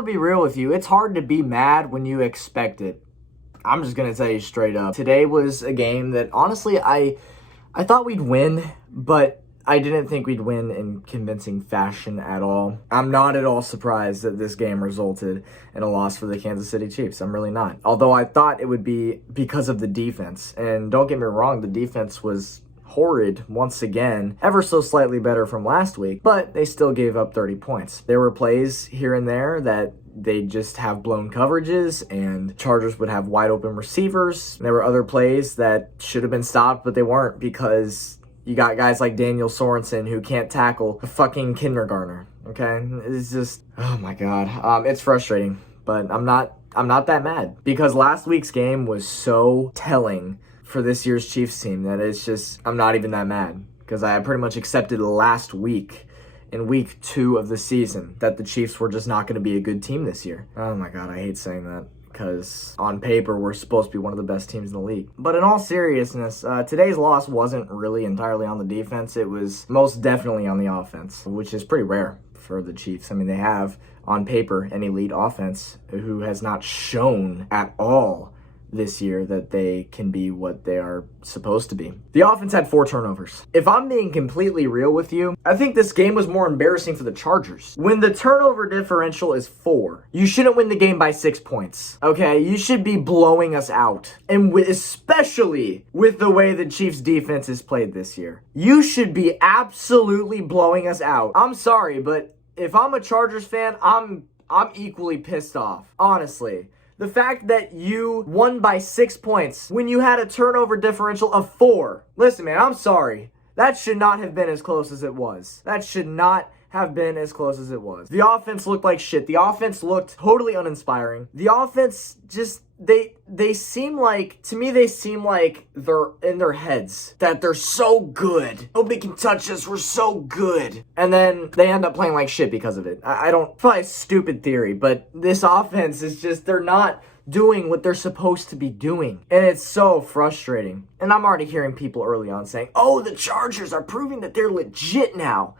gonna be real with you. It's hard to be mad when you expect it. I'm just gonna tell you straight up. Today was a game that honestly I thought we'd win, but I didn't think we'd win in convincing fashion at all. I'm not at all surprised that this game resulted in a loss for the Kansas City Chiefs. I'm really not. Although I thought it would be because of the defense. And don't get me wrong, the defense was horrid once again, ever so slightly better from last week, but they still gave up 30 points. There were plays here and there that they just have blown coverages and Chargers would have wide open receivers. There were other plays that should have been stopped, but they weren't because you got guys like Daniel Sorensen who can't tackle a fucking kindergartner. Okay? It's just, oh my God. It's frustrating, but I'm not that mad because last week's game was so telling for this year's Chiefs team that it's just, I'm not even that mad because I pretty much accepted last week in week 2 of the season that the Chiefs were just not going to be a good team this year. Oh my God, I hate saying that because on paper we're supposed to be one of the best teams in the league. But in all seriousness, today's loss wasn't really entirely on the defense. It was most definitely on the offense, which is pretty rare for the Chiefs. I mean, they have on paper an elite offense who has not shown at all this year that they can be what they are supposed to be. The offense had 4 turnovers. If I'm being completely real with you, I think this game was more embarrassing for the Chargers. When the turnover differential is 4, you shouldn't win the game by 6 points, okay? You should be blowing us out. And especially with the way the Chiefs defense is played this year. You should be absolutely blowing us out. I'm sorry, but if I'm a Chargers fan, I'm equally pissed off, honestly. The fact that you won by 6 points when you had a turnover differential of 4. Listen, man, I'm sorry. That should not have been as close as it was. That should not have been as close as it was. The offense looked like shit. The offense looked totally uninspiring. The offense just, they seem like, to me, they seem like they're in their heads, that they're so good. Nobody can touch us, we're so good. And then they end up playing like shit because of it. I don't, probably a stupid theory, but this offense is just, they're not doing what they're supposed to be doing. And it's so frustrating. And I'm already hearing people early on saying, oh, the Chargers are proving that they're legit now.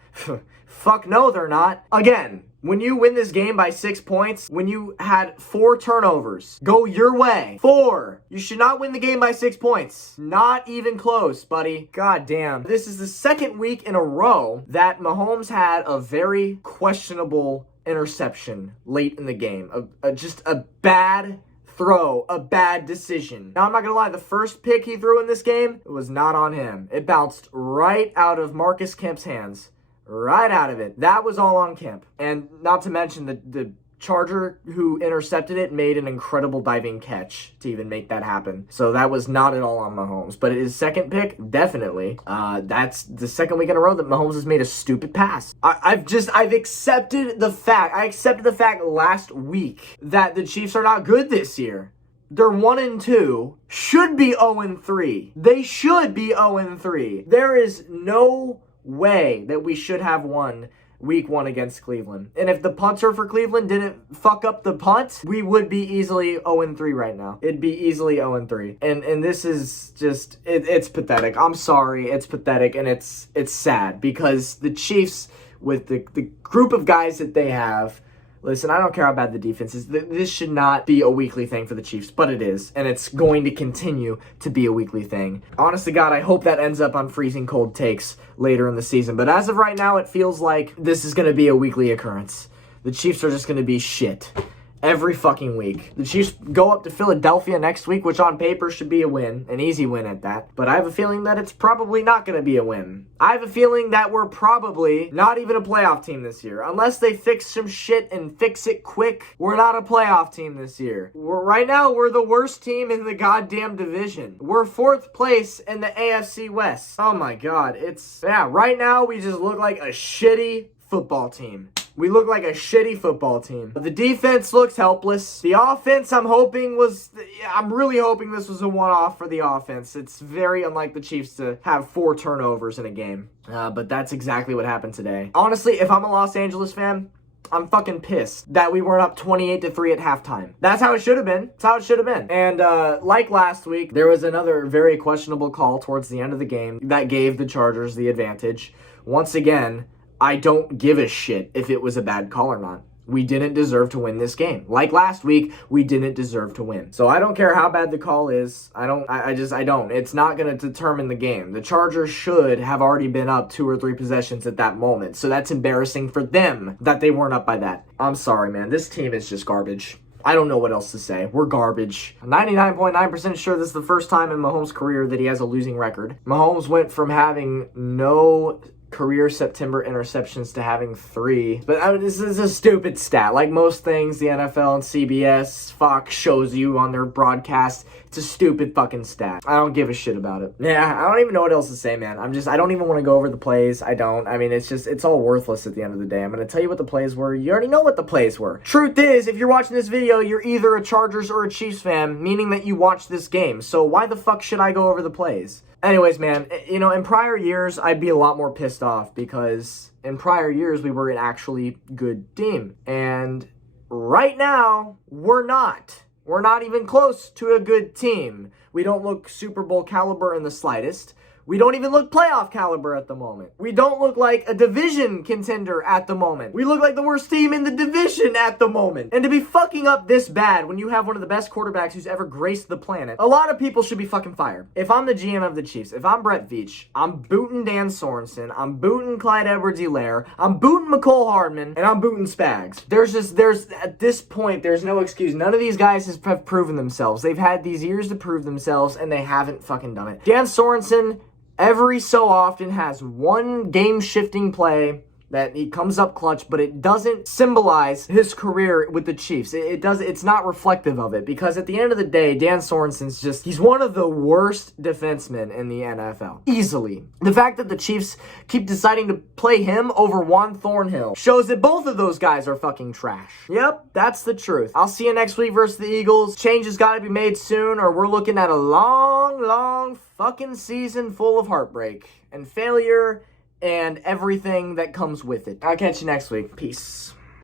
Fuck no, they're not. Again, when you win this game by 6 points, when you had 4 turnovers go your way, 4, you should not win the game by 6 points. Not even close, buddy. God damn. This is the second week in a row that Mahomes had a very questionable interception late in the game. Just a bad throw, a bad decision. Now, I'm not gonna lie, the first pick he threw in this game, it was not on him. It bounced right out of Marcus Kemp's hands. Right out of it. That was all on Kemp. And not to mention the Charger who intercepted it made an incredible diving catch to even make that happen. So that was not at all on Mahomes. But his second pick, definitely. That's the second week in a row that Mahomes has made a stupid pass. I've accepted the fact. I accepted the fact last week that the Chiefs are not good this year. They're 1-2, should be 0-3. They should be 0-3. There is no way that we should have won week 1 against Cleveland. And if the punter for Cleveland didn't fuck up the punt, we would be easily 0-3 right now. It'd be easily 0-3. And this is just, it's pathetic. I'm sorry, it's pathetic, and it's sad because the Chiefs, with the group of guys that they have, listen, I don't care how bad the defense is. This should not be a weekly thing for the Chiefs, but it is, and it's going to continue to be a weekly thing. Honest to God, I hope that ends up on freezing cold takes later in the season, but as of right now, it feels like this is going to be a weekly occurrence. The Chiefs are just going to be shit every fucking week. The Chiefs go up to Philadelphia next week, which on paper should be a win, an easy win at that. But I have a feeling that it's probably not going to be a win. I have a feeling that we're probably not even a playoff team this year. Unless they fix some shit and fix it quick, we're not a playoff team this year. Right now, we're the worst team in the goddamn division. We're 4th place in the AFC West. Oh my God. Right now, we just look like a shitty football team. We look like a shitty football team. The defense looks helpless. The offense, I'm really hoping this was a one-off for the offense. It's very unlike the Chiefs to have 4 turnovers in a game. But that's exactly what happened today. Honestly, if I'm a Los Angeles fan, I'm fucking pissed that we weren't up 28-3 at halftime. That's how it should have been. That's how it should have been. And like last week, there was another very questionable call towards the end of the game that gave the Chargers the advantage. Once again, I don't give a shit if it was a bad call or not. We didn't deserve to win this game. Like last week, we didn't deserve to win. So I don't care how bad the call is. I don't. It's not going to determine the game. The Chargers should have already been up 2 or 3 possessions at that moment. So that's embarrassing for them that they weren't up by that. I'm sorry, man. This team is just garbage. I don't know what else to say. We're garbage. I'm 99.9% sure this is the first time in Mahomes' career that he has a losing record. Mahomes went from having no career September interceptions to having 3. But this is a stupid stat. Like most things the NFL and CBS, Fox shows you on their broadcast, it's a stupid fucking stat. I don't give a shit about it. Yeah, I don't even know what else to say, man. I don't even want to go over the plays. I don't. I mean, it's all worthless at the end of the day. I'm going to tell you what the plays were. You already know what the plays were. Truth is, if you're watching this video, you're either a Chargers or a Chiefs fan, meaning that you watched this game. So why the fuck should I go over the plays? Anyways, man, in prior years, I'd be a lot more pissed off because in prior years, we were an actually good team. And right now, we're not. We're not even close to a good team. We don't look Super Bowl caliber in the slightest. We don't even look playoff caliber at the moment. We don't look like a division contender at the moment. We look like the worst team in the division at the moment. And to be fucking up this bad when you have one of the best quarterbacks who's ever graced the planet, a lot of people should be fucking fired. If I'm the GM of the Chiefs, if I'm Brett Veach, I'm booting Dan Sorensen, I'm booting Clyde Edwards-Helaire, I'm booting McCole Hardman, and I'm booting Spags. At this point, there's no excuse. None of these guys have proven themselves. They've had these years to prove themselves, and they haven't fucking done it. Dan Sorensen, every so often has one game-shifting play that he comes up clutch, but it doesn't symbolize his career with the Chiefs. It's not reflective of it, because at the end of the day, Dan Sorensen's he's one of the worst defensemen in the NFL. Easily. The fact that the Chiefs keep deciding to play him over Juan Thornhill shows that both of those guys are fucking trash. Yep, that's the truth. I'll see you next week versus the Eagles. Change has got to be made soon, or we're looking at a long fucking season full of heartbreak and failure and everything that comes with it. I'll catch you next week. Peace.